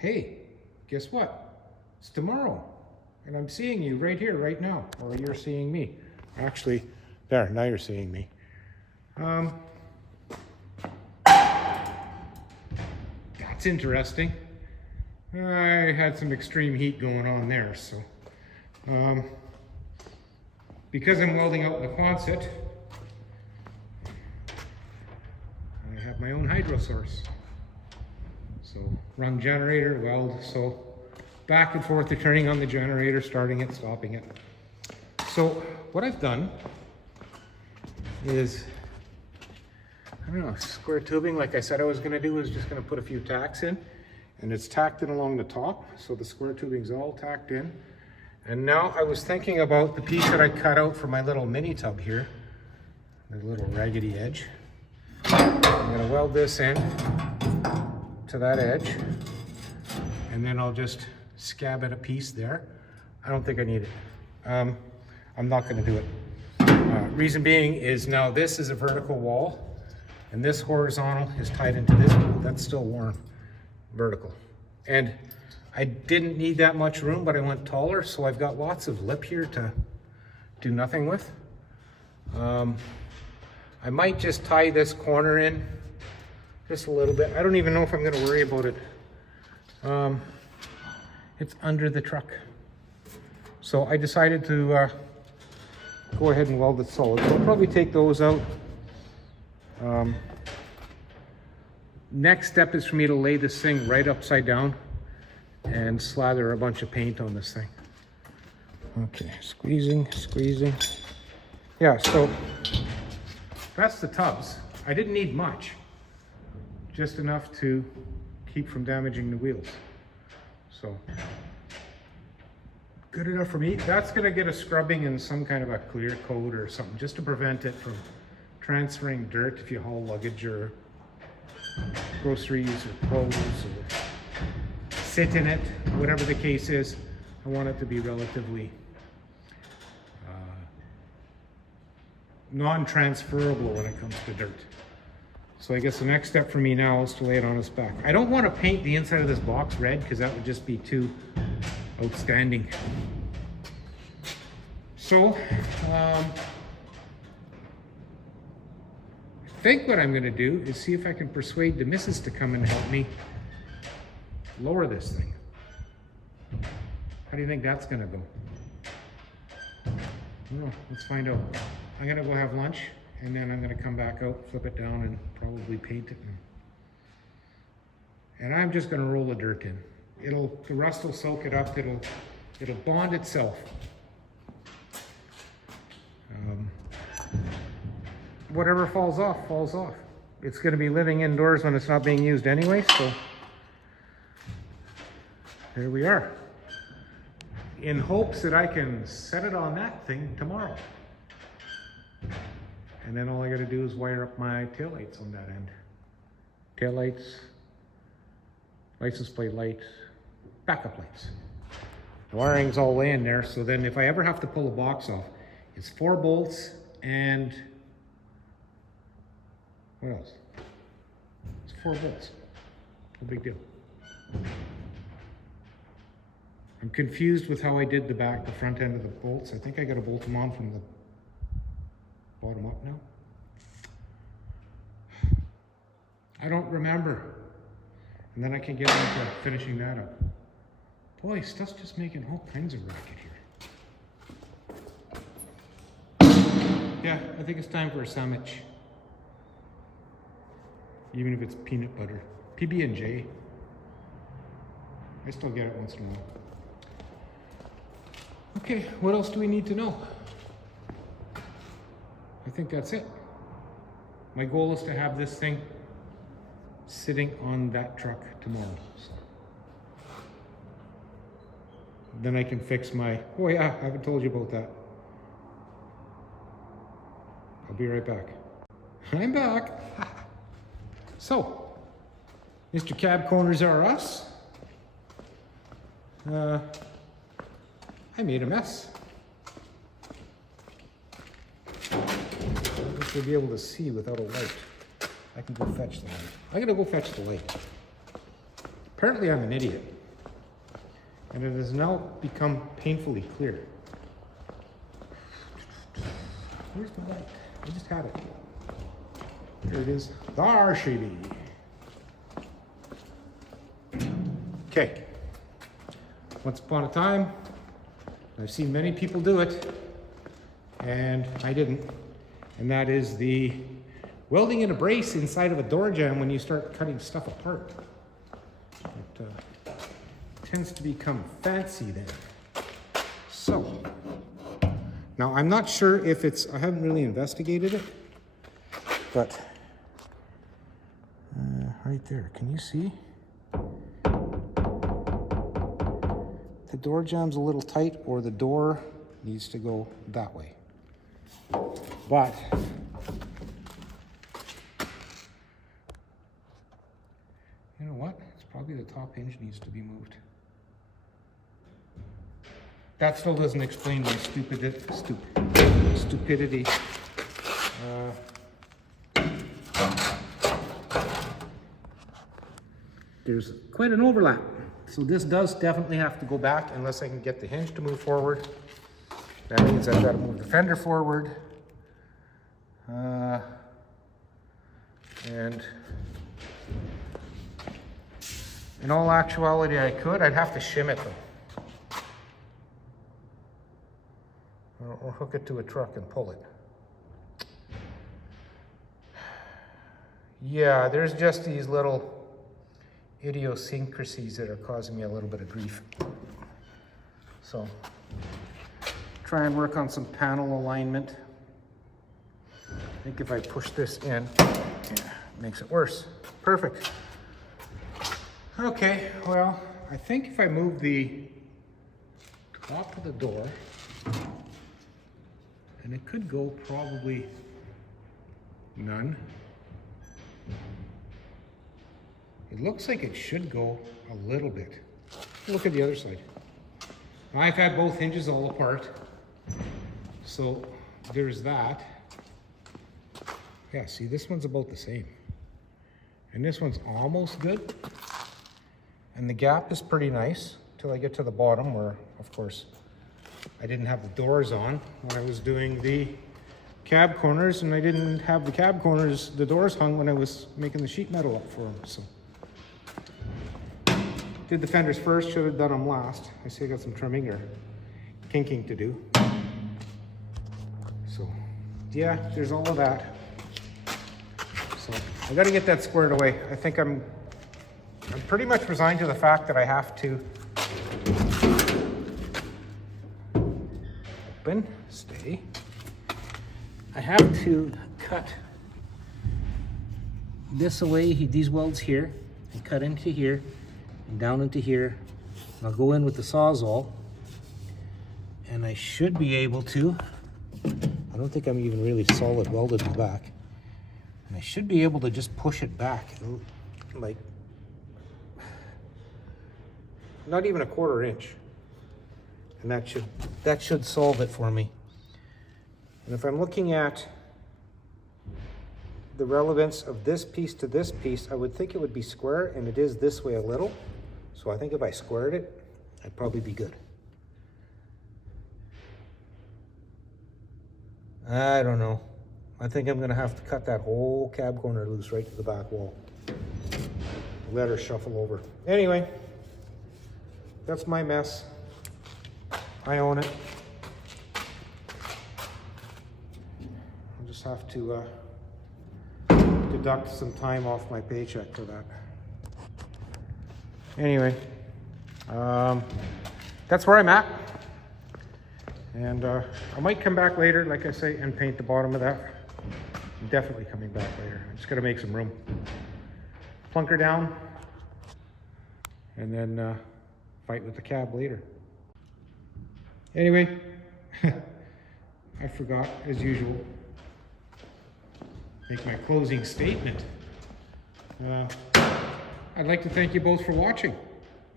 hey, guess what? It's tomorrow. And I'm seeing you right here, right now. Or you're seeing me. Actually, there, now you're seeing me. That's interesting. I had some extreme heat going on there, so. Because I'm welding out in the Quonset, I have my own hydro source. So run generator, weld, so back and forth, turning on the generator, starting it, stopping it. So what I've done is, I don't know, square tubing, like I said I was gonna do, is just gonna put a few tacks in, and it's tacked in along the top, so the square tubing's all tacked in. And now I was thinking about the piece that I cut out for my little mini tub here, the little raggedy edge. I'm gonna weld this in to that edge, and then I'll just scab it a piece there. I don't think I need it. I'm not gonna do it. Reason being is now this is a vertical wall, and this horizontal is tied into this wall. That's still warm, vertical. And I didn't need that much room, but I went taller, so I've got lots of lip here to do nothing with. I might just tie this corner in just a little bit. I don't even know if I'm gonna worry about it. It's under the truck. So I decided to go ahead and weld it solid. So I'll probably take those out. Next step is for me to lay this thing right upside down and slather a bunch of paint on this thing. Okay, squeezing. Yeah, so that's the tubs. I didn't need much, just enough to keep from damaging the wheels. So, good enough for me. That's gonna get a scrubbing and some kind of a clear coat or something, just to prevent it from transferring dirt if you haul luggage or groceries or clothes or sit in it, whatever the case is. I want it to be relatively non-transferable when it comes to dirt. So I guess the next step for me now is to lay it on its back. I don't want to paint the inside of this box red because that would just be too outstanding. So, I think what I'm going to do is see if I can persuade the missus to come and help me lower this thing. How do you think that's going to go? Well, let's find out. I'm going to go have lunch, and then I'm going to come back out, flip it down, and probably paint it. And I'm just going to roll the dirt in. The rust will soak it up. It'll bond itself. Whatever falls off, falls off. It's going to be living indoors when it's not being used anyway, so there we are. In hopes that I can set it on that thing tomorrow. And then all I got to do is wire up my taillights on that end. Taillights, license plate lights, backup lights. The wiring's all laying there, so then if I ever have to pull a box off, it's 4 bolts and what else? It's 4 bolts. No big deal. I'm confused with how I did the front end of the bolts. I think I got to bolt them on from the bottom up now. I don't remember. And then I can get into finishing that up. Boy, stuff's just making all kinds of racket here. Yeah, I think it's time for a sandwich. Even if it's peanut butter. PB&J. I still get it once in a while. Okay, what else do we need to know? I think that's it. My goal is to have this thing sitting on that truck tomorrow. So. Then I can fix my, oh yeah, I haven't told you about that. I'll be right back. I'm back. So, Mr. Cab Corners are us. I made a mess. I think you'll be able to see without a light. I can go fetch the light. I'm gonna go fetch the light. Apparently I'm an idiot. And it has now become painfully clear. Where's the light? I just had it. There it is. There she be. Okay. Once upon a time, I've seen many people do it, and I didn't. And that is the welding in a brace inside of a door jamb when you start cutting stuff apart. It tends to become fancy then. So, now I'm not sure if it's, I haven't really investigated it, but right there, can you see? The door jamb's a little tight, or the door needs to go that way. But you know what? It's probably the top hinge needs to be moved. That still doesn't explain my stupidity. There's quite an overlap. So this does definitely have to go back unless I can get the hinge to move forward. That means I've got to move the fender forward. And in all actuality, I could. I'd have to shim it though. Or hook it to a truck and pull it. Yeah, there's just these little idiosyncrasies that are causing me a little bit of grief. So, try and work on some panel alignment. I think if I push this in, it makes it worse. Perfect. Okay, well, I think if I move the top of the door, and it could go probably none. It looks like it should go a little bit. Look at the other side. I've had both hinges all apart. So there's that. Yeah, see, this one's about the same. And this one's almost good. And the gap is pretty nice till I get to the bottom where, of course, I didn't have the doors on when I was doing the cab corners, and I didn't have the cab corners, the doors hung when I was making the sheet metal up for them, so. Did the fenders first, should have done them last. I still got some trimming or kinking to do. So, yeah, there's all of that. So, I gotta get that squared away. I think I'm pretty much resigned to the fact that I have to open, stay. I have to cut this away, these welds here, and cut into here, and down into here. And I'll go in with the Sawzall, and I should be able to, I don't think I'm even really solid welded in the back, and I should be able to just push it back, like, not even a 1/4 inch. And that should solve it for me. And if I'm looking at the relevance of this piece to this piece, I would think it would be square, and it is this way a little. So I think if I squared it, I'd probably be good. I don't know. I think I'm gonna have to cut that whole cab corner loose right to the back wall. Let her shuffle over. Anyway, that's my mess. I own it. I'll just have to deduct some time off my paycheck for that. Anyway, that's where I'm at. And I might come back later, like I say, and paint the bottom of that. I'm definitely coming back later. I'm just gonna make some room. Plunk her down, and then fight with the cab later. Anyway, I forgot, as usual, make my closing statement. I'd like to thank you both for watching,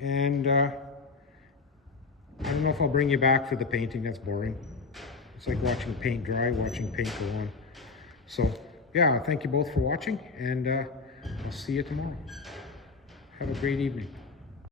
and I don't know if I'll bring you back for the painting. That's boring. It's like watching paint dry, watching paint go on. So yeah, thank you both for watching, and I'll see you tomorrow. Have a great evening.